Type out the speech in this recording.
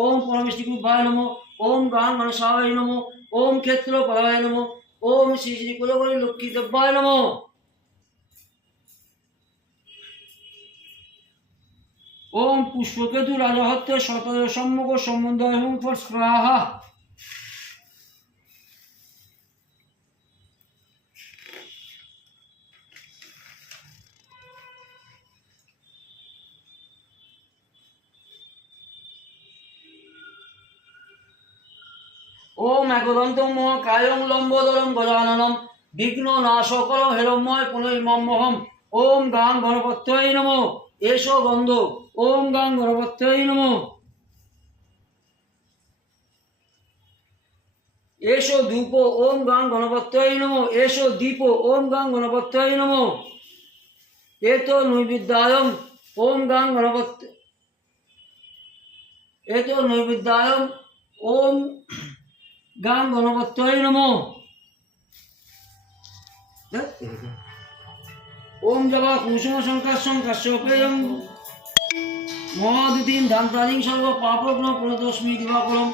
ओम परमेष्टिकुभाय नमो, ओम गां गणेशाय नमो, ओम क्षेत्रफलाय नमो, ओम श्री श्री कुलगुरु लक्ष्मी देवाय नमो। ओम पुष्पकेतु राजहत्य शतय सम्मुख सम्बन्धय हुं स्वाहा। ओम एकदन्तं महाकायं लम्बोदरं गजाननं विघ्ननाशकरं हिरण्मय पुनर्मह्यहम्। ओम गां गणपतये नमो, एषो गन्धो। ओम गां गणपतये नमो, एषो धूपो। ओम गां गणपतये नमो, एषो दीपो। ओम गां गणपतये नमो, एतो नैवेद्यायं। ओम गां गणपत एतो नैवेद्यायं। ओम गां गणपतये नमो। ओम जपा कुसुम संकाशं कश्यपेयं महादुतिं दान्तारिं सर्व पापग्न प्रणतोस्मि दिवाकरम्।